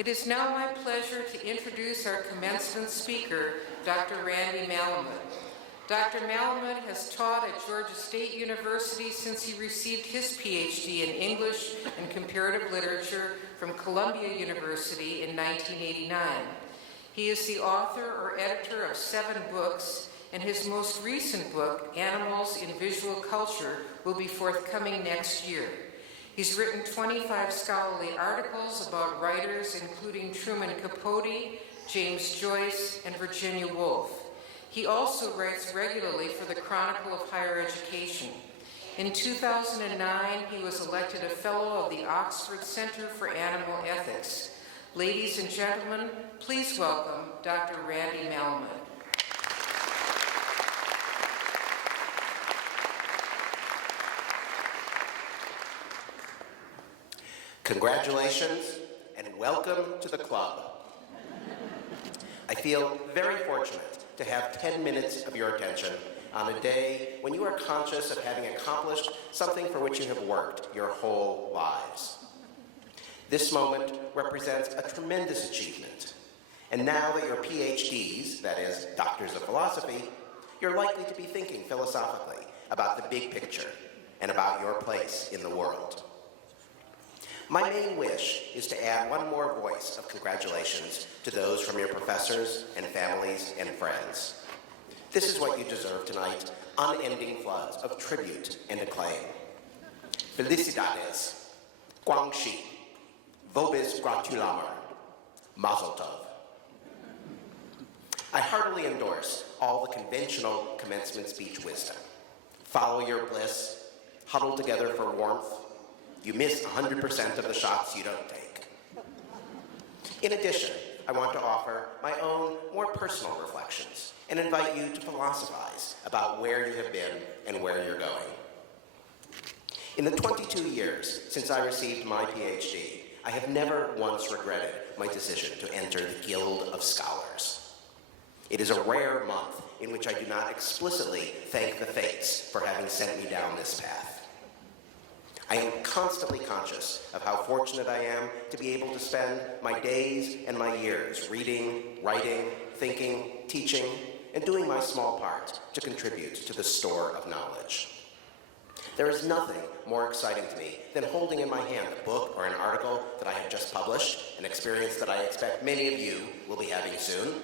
It is now my pleasure to introduce our commencement speaker, Dr. Randy Malamud. Dr. Malamud has taught at Georgia State University since he received his PhD in English and Comparative Literature from Columbia University in 1989. He is the author or editor of 7 books, and his most recent book, Animals in Visual Culture, will be forthcoming next year. He's written 25 scholarly articles about writers including Truman Capote, James Joyce, and Virginia Woolf. He also writes regularly for the Chronicle of Higher Education. In 2009, he was elected a Fellow of the Oxford Center for Animal Ethics. Ladies and gentlemen, please welcome Dr. Randy Malamud. Congratulations and welcome to the club. I feel very fortunate to have 10 minutes of your attention on a day when you are conscious of having accomplished something for which you have worked your whole lives. This moment represents a tremendous achievement. And now that you're PhDs, that is, doctors of philosophy, you're likely to be thinking philosophically about the big picture and about your place in the world. My main wish is to add one more voice of congratulations to those from your professors and families and friends. This is what you deserve tonight, unending floods of tribute and acclaim. Felicidades, Guangxi, Vobis gratulamer, Mazel Tov. I heartily endorse all the conventional commencement speech wisdom. Follow your bliss, huddle together for warmth. You miss 100% of the shots you don't take. In addition, I want to offer my own more personal reflections and invite you to philosophize about where you have been and where you're going. In the 22 years since I received my PhD, I have never once regretted my decision to enter the Guild of Scholars. It is a rare month in which I do not explicitly thank the fates for having sent me down this path. I am constantly conscious of how fortunate I am to be able to spend my days and my years reading, writing, thinking, teaching, and doing my small part to contribute to the store of knowledge. There is nothing more exciting to me than holding in my hand a book or an article that I have just published, an experience that I expect many of you will be having soon.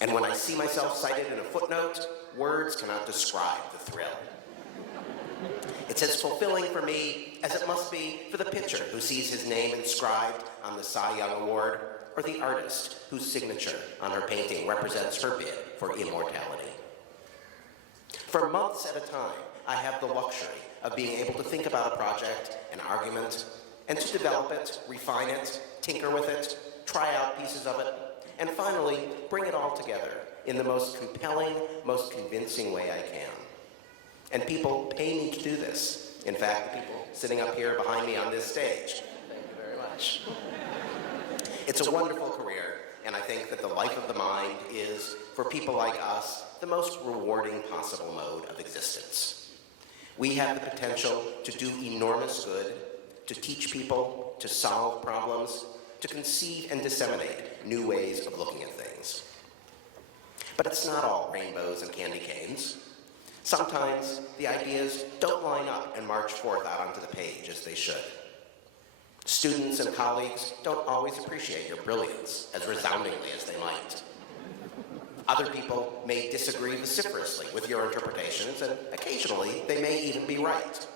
And when I see myself cited in a footnote, words cannot describe the thrill. It's as fulfilling for me as it must be for the pitcher who sees his name inscribed on the Cy Young Award, or the artist whose signature on her painting represents her bid for immortality. For months at a time, I have the luxury of being able to think about a project, an argument, and to develop it, refine it, tinker with it, try out pieces of it, and finally bring it all together in the most compelling, most convincing way I can. And people pay me to do this. In fact, the people sitting up here behind me on this stage. Thank you very much. It's a wonderful career, and I think that the life of the mind is, for people like us, the most rewarding possible mode of existence. We have the potential to do enormous good, to teach people, to solve problems, to conceive and disseminate new ways of looking at things. But it's not all rainbows and candy canes. Sometimes the ideas don't line up and march forth out onto the page as they should. Students and colleagues don't always appreciate your brilliance as resoundingly as they might. Other people may disagree vociferously with your interpretations, and occasionally they may even be right.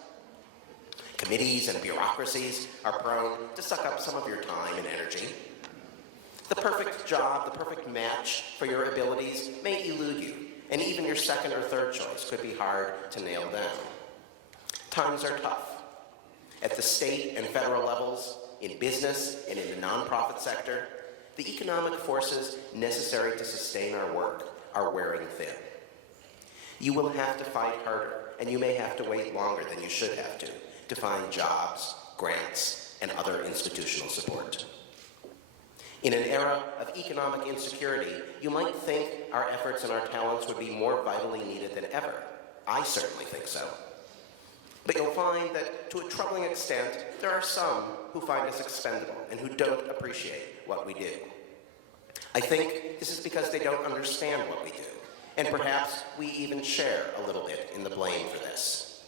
Committees and bureaucracies are prone to suck up some of your time and energy. The perfect job, the perfect match for your abilities may elude you, and even your second or third choice could be hard to nail down. Times are tough. At the state and federal levels, in business and in the nonprofit sector, the economic forces necessary to sustain our work are wearing thin. You will have to fight harder, and you may have to wait longer than you should have to find jobs, grants, and other institutional support. In an era of economic insecurity, you might think our efforts and our talents would be more vitally needed than ever. I certainly think so. But you'll find that, to a troubling extent, there are some who find us expendable and who don't appreciate what we do. I think this is because they don't understand what we do, and perhaps we even share a little bit in the blame for this.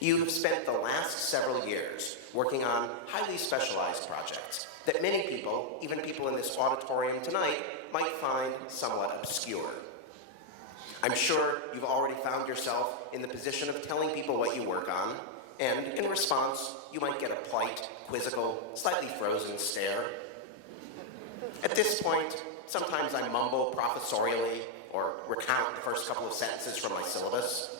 You have spent the last several years working on highly specialized projects that many people, even people in this auditorium tonight, might find somewhat obscure. I'm sure you've already found yourself in the position of telling people what you work on, and in response, you might get a polite, quizzical, slightly frozen stare. At this point, sometimes I mumble professorially or recount the first couple of sentences from my syllabus.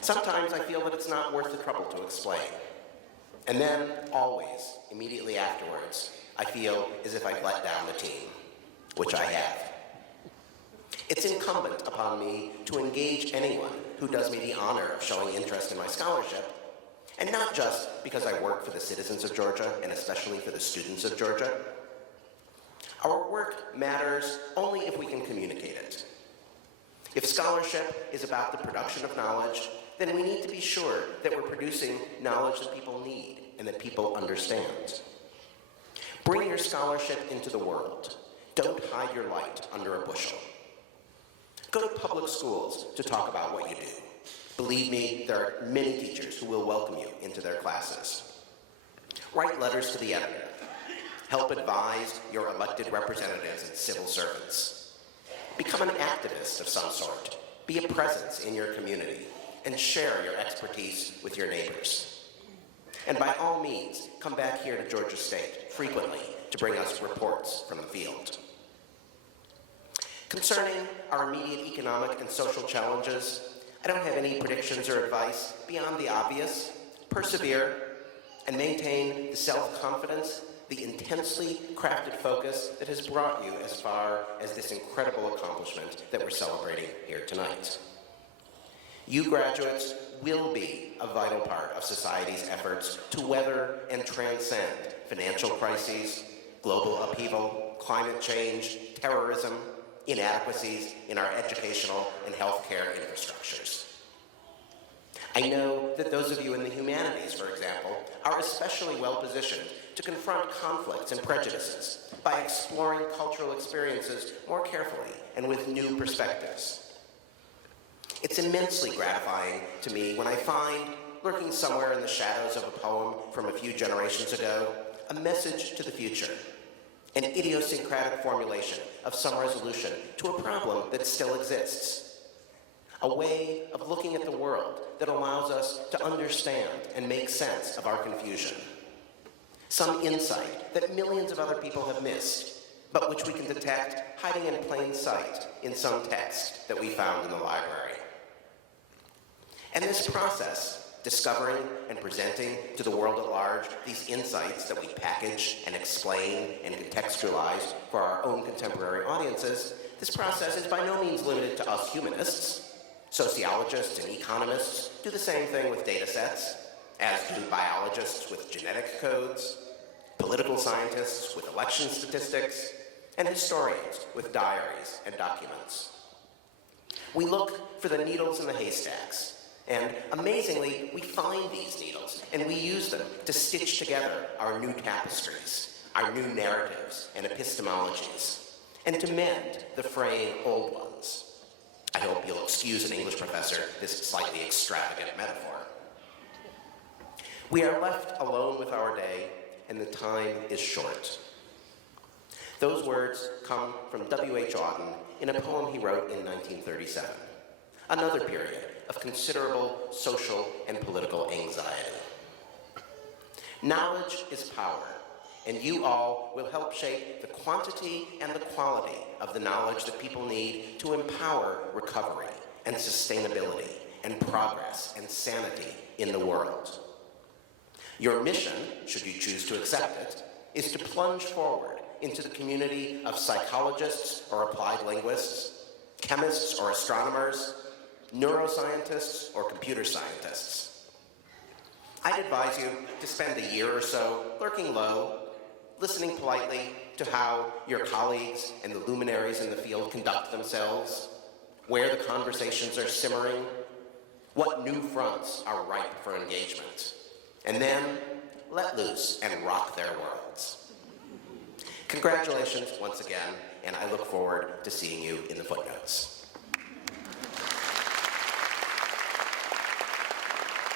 Sometimes I feel that it's not worth the trouble to explain. And then, always, immediately afterwards, I feel as if I've let down the team, which I have. It's incumbent upon me to engage anyone who does me the honor of showing interest in my scholarship, and not just because I work for the citizens of Georgia, and especially for the students of Georgia. Our work matters only if we can communicate it. If scholarship is about the production of knowledge, then we need to be sure that we're producing knowledge that people need and that people understand. Bring your scholarship into the world. Don't hide your light under a bushel. Go to public schools to talk about what you do. Believe me, there are many teachers who will welcome you into their classes. Write letters to the editor. Help advise your elected representatives and civil servants. Become an activist of some sort. Be a presence in your community and share your expertise with your neighbors. And by all means, come back here to Georgia State frequently to bring us reports from the field. Concerning our immediate economic and social challenges, I don't have any predictions or advice beyond the obvious. Persevere and maintain the self-confidence, the intensely crafted focus that has brought you as far as this incredible accomplishment that we're celebrating here tonight. You graduates will be a vital part of society's efforts to weather and transcend financial crises, global upheaval, climate change, terrorism, inadequacies in our educational and healthcare infrastructures. I know that those of you in the humanities, for example, are especially well positioned to confront conflicts and prejudices by exploring cultural experiences more carefully and with new perspectives. It's immensely gratifying to me when I find, lurking somewhere in the shadows of a poem from a few generations ago, a message to the future, an idiosyncratic formulation of some resolution to a problem that still exists, a way of looking at the world that allows us to understand and make sense of our confusion, some insight that millions of other people have missed, but which we can detect hiding in plain sight in some text that we found in the library. And this process, discovering and presenting to the world at large these insights that we package and explain and contextualize for our own contemporary audiences, this process is by no means limited to us humanists. Sociologists and economists do the same thing with data sets, as do biologists with genetic codes, political scientists with election statistics, and historians with diaries and documents. We look for the needles in the haystacks, and amazingly, we find these needles, and we use them to stitch together our new tapestries, our new narratives and epistemologies, and to mend the fraying old ones. I hope you'll excuse an English professor this slightly extravagant metaphor. We are left alone with our day, and the time is short. Those words come from W.H. Auden in a poem he wrote in 1937, another period of considerable social and political anxiety. Knowledge is power, and you all will help shape the quantity and the quality of the knowledge that people need to empower recovery and sustainability and progress and sanity in the world. Your mission, should you choose to accept it, is to plunge forward into the community of psychologists or applied linguists, chemists or astronomers, neuroscientists or computer scientists. I'd advise you to spend a year or so lurking low, listening politely to how your colleagues and the luminaries in the field conduct themselves, where the conversations are simmering, What new fronts are ripe for engagement? And then let loose and rock their worlds. Congratulations once again, and I look forward to seeing you in the footnotes.